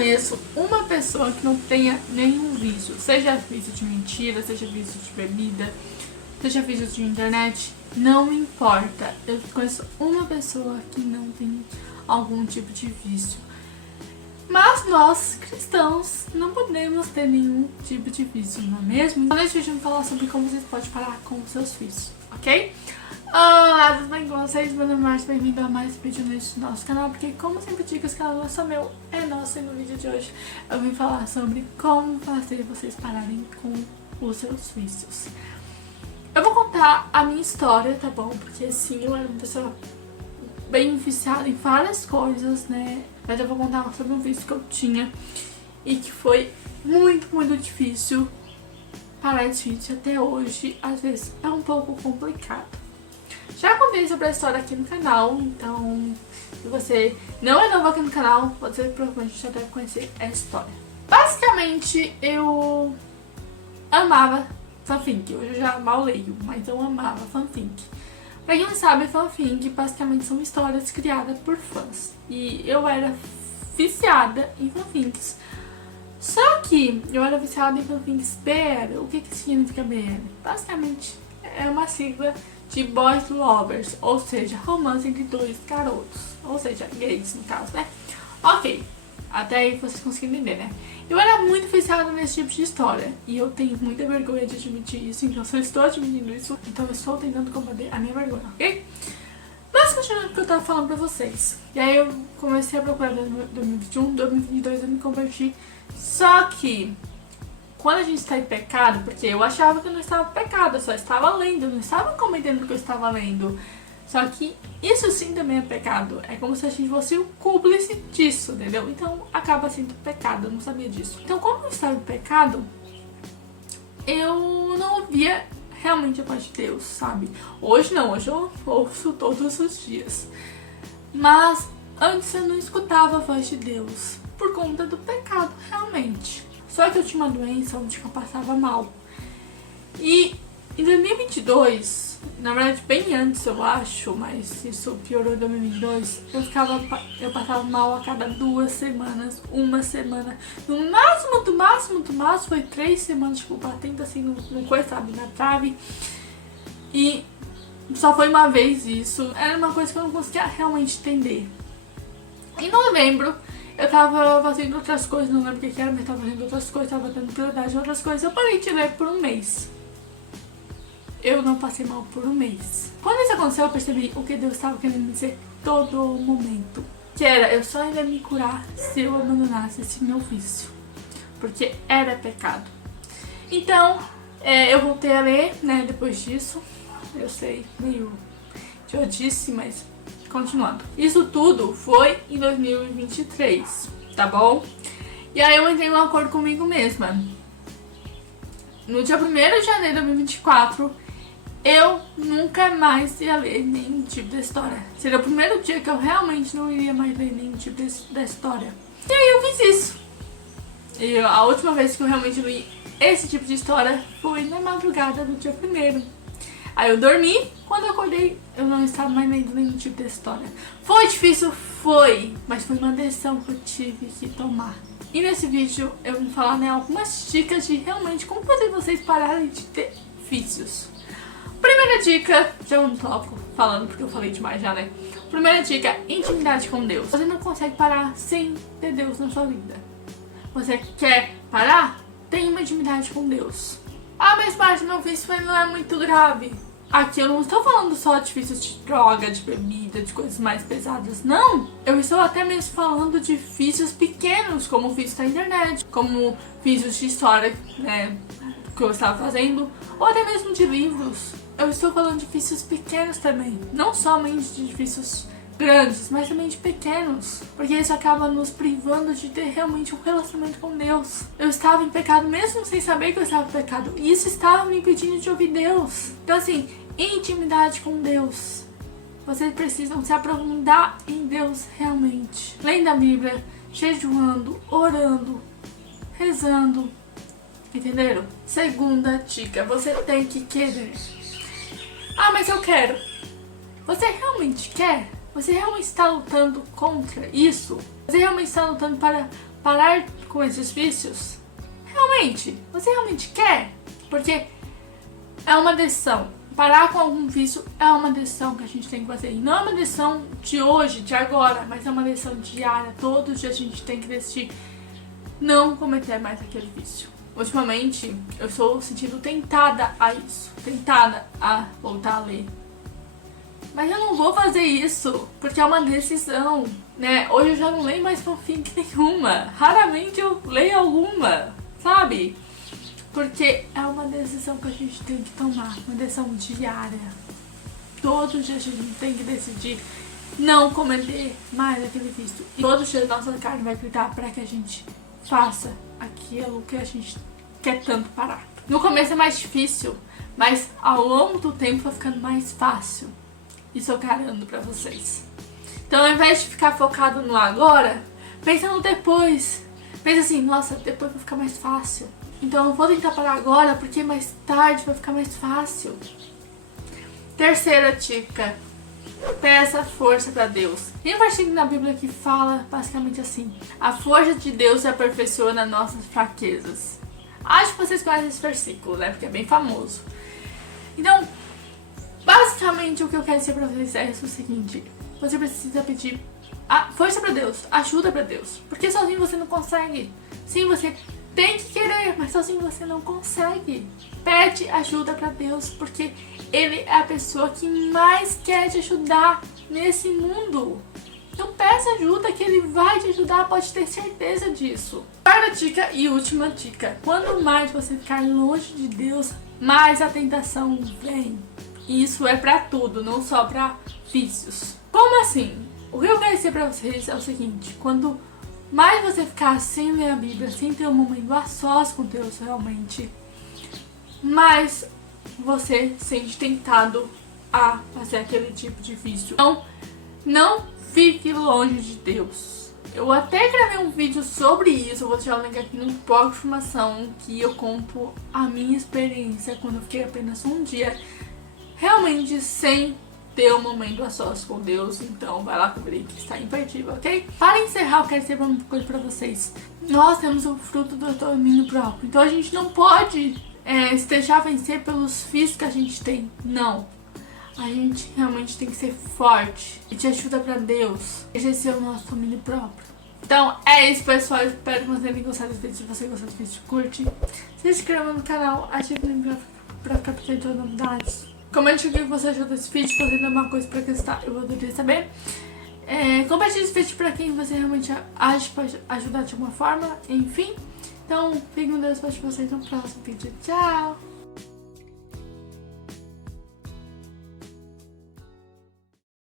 conheço uma pessoa que não tenha nenhum vício, seja vício de mentira, seja vício de bebida, seja vício de internet, não importa. Eu conheço uma pessoa que não tem algum tipo de vício. Mas nós, cristãos, não podemos ter nenhum tipo de vício, não é mesmo? Então nesse vídeo eu vou falar sobre como você pode parar com os seus vícios, ok? Olá, tudo bem com vocês? Meu nome é Marcia, bem-vindo a mais um vídeo neste nosso canal, porque como sempre digo, esse canal não é só meu, é nosso, e no vídeo de hoje eu vim falar sobre como fazer vocês pararem com os seus vícios. Eu vou contar a minha história, tá bom? Porque sim, eu era uma pessoa bem viciada em várias coisas, né? Mas eu vou contar sobre um vício que eu tinha e que foi muito difícil parar esse vício até hoje. Às vezes é um pouco complicado. Já contei sobre a história aqui no canal, então se você não é novo aqui no canal, você provavelmente já deve conhecer a história. Basicamente, eu amava fanfic. Hoje eu já mal leio, mas eu amava fanfic. Pra quem não sabe, fanfic basicamente são histórias criadas por fãs. E eu era viciada em fanfics. Só que eu era viciada em fanfics BR. O que significa BR? Basicamente é uma sigla de Boys Lovers, ou seja, romance entre dois garotos. Ou seja, gays no caso, né? Ok, até aí vocês conseguem entender, né? Eu era muito viciada nesse tipo de história e eu tenho muita vergonha de admitir isso, então se eu estou admitindo isso, então eu estou tentando combater a minha vergonha, ok? Mas continuando o que eu tava falando pra vocês. E aí eu comecei a procurar 2021, 2022 eu me converti. Só que quando a gente está em pecado, porque eu achava que eu não estava em pecado, eu só estava lendo, eu não estava comentando o que eu estava lendo. Só que isso sim também é pecado. É como se a gente fosse o cúmplice disso, entendeu? Então acaba sendo pecado, eu não sabia disso. Então, como eu estava em pecado, eu não ouvia realmente a voz de Deus, sabe? Hoje não, hoje eu ouço todos os dias. Mas antes eu não escutava a voz de Deus, por conta do pecado, realmente. Só que eu tinha uma doença onde eu passava mal. E em 2022, na verdade bem antes eu acho, mas isso piorou em 2022, eu passava mal a cada 2 semanas, uma semana. No máximo, do máximo foi 3 semanas, tipo, batendo assim no coisa, sabe, na trave. E só foi uma vez isso. Era uma coisa que eu não conseguia realmente entender. Em novembro, eu tava fazendo outras coisas, não lembro o que era, mas tava fazendo outras coisas, tava dando prioridade em outras coisas. Eu parei de ler por um mês. Eu não passei mal por um mês. Quando isso aconteceu, eu percebi o que Deus estava querendo me dizer todo momento. Que era, eu só ia me curar se eu abandonasse esse meu vício. Porque era pecado. Então, eu voltei a ler, né, depois disso. Eu sei, meio idiotice, mas continuando. Isso tudo foi em 2023, tá bom? E aí eu entrei em um acordo comigo mesma. No dia 1º de janeiro de 2024, eu nunca mais ia ler nenhum tipo de história. Seria o primeiro dia que eu realmente não iria mais ler nenhum tipo da história. E aí eu fiz isso. E a última vez que eu realmente li esse tipo de história foi na madrugada do dia 1º. Aí eu dormi, quando eu acordei eu não estava mais lendo nenhum tipo de história. Foi difícil? Foi, mas foi uma decisão que eu tive que tomar. E nesse vídeo eu vou falar, né, algumas dicas de realmente como fazer vocês pararem de ter vícios. Primeira dica, já não tô falando porque eu falei demais já, né? Primeira dica, intimidade com Deus. Você não consegue parar sem ter Deus na sua vida. Você quer parar? Tenha uma intimidade com Deus. Ah, mas parte do meu vício não é muito grave. Aqui eu não estou falando só de vícios de droga, de bebida, de coisas mais pesadas, não. Eu estou até mesmo falando de vícios pequenos, como vícios da internet, como vícios de história, né, que eu estava fazendo, ou até mesmo de livros. Eu estou falando de vícios pequenos também, não somente de vícios grandes, mas também de pequenos, porque isso acaba nos privando de ter realmente um relacionamento com Deus. Eu estava em pecado mesmo sem saber que eu estava em pecado, e isso estava me impedindo de ouvir Deus. Então assim, intimidade com Deus. Vocês precisam se aprofundar em Deus realmente. Lendo a Bíblia, jejuando, orando, rezando. Entenderam? Segunda dica, você tem que querer. Ah, mas eu quero. Você realmente quer? Você realmente está lutando contra isso? Você realmente está lutando para parar com esses vícios? Realmente? Você realmente quer? Porque é uma decisão. Parar com algum vício é uma decisão que a gente tem que fazer. E não é uma decisão de hoje, de agora, mas é uma decisão diária. Todos os dias a gente tem que decidir não cometer mais aquele vício. Ultimamente, eu estou sentindo tentada a isso. Tentada a voltar a ler. Mas eu não vou fazer isso, porque é uma decisão, né? Hoje eu já não leio mais fanfic nenhuma. Raramente eu leio alguma, sabe? Porque é uma decisão que a gente tem que tomar, uma decisão diária. Todos os dias a gente tem que decidir não cometer mais aquele vício. E todos os dias nossa carne vai gritar para que a gente faça aquilo que a gente quer tanto parar. No começo é mais difícil, mas ao longo do tempo vai ficando mais fácil. Isso eu garanto pra vocês. Então, ao invés de ficar focado no agora, pensa no depois. Pensa assim, nossa, depois vai ficar mais fácil. Então eu vou tentar parar agora, porque mais tarde vai ficar mais fácil. Terceira dica. Peça força pra Deus. Tem um versículo na Bíblia que fala basicamente assim: a força de Deus se aperfeiçoa nas nossas fraquezas. Acho que vocês conhecem esse versículo, né? Porque é bem famoso. Então, basicamente o que eu quero dizer pra vocês é o seguinte: você precisa pedir força pra Deus, ajuda pra Deus. Porque sozinho você não consegue. Sim, você tem que querer, mas sozinho você não consegue. Pede ajuda pra Deus, porque Ele é a pessoa que mais quer te ajudar nesse mundo. Então peça ajuda que Ele vai te ajudar, pode ter certeza disso. Quarta dica e última dica: quanto mais você ficar longe de Deus, mais a tentação vem. E isso é pra tudo, não só pra vícios. Como assim? O que eu quero dizer pra vocês é o seguinte: quando mais você ficar sem ler a Bíblia, sem ter um momento a sós com Deus realmente, mais você se sente tentado a fazer aquele tipo de vício. Então, não fique longe de Deus. Eu até gravei um vídeo sobre isso, eu vou deixar o link aqui no box de informação, que eu conto a minha experiência quando eu fiquei apenas um dia realmente sem ter um momento a sós com Deus. Então vai lá cobrir, que está imperdível, ok? Para encerrar, eu quero dizer uma coisa pra vocês. Nós temos o fruto do domínio próprio, então a gente não pode se deixar vencer pelos vícios que a gente tem. Não. A gente realmente tem que ser forte e te ajuda pra Deus exercer o nosso domínio próprio. Então é isso, pessoal. Eu espero que vocês tenham gostado desse vídeo. Se você gostou desse vídeo, curte, se inscreva no canal, ative o sininho pra ficar por dentro de novidades. Comente o que você achou desse vídeo. Se você tem alguma coisa pra acrescentar, eu adoraria saber. Compartilhe esse vídeo pra quem você realmente acha que pode ajudar de alguma forma. Enfim, então fiquem com Deus. Vejo vocês no próximo vídeo. Tchau!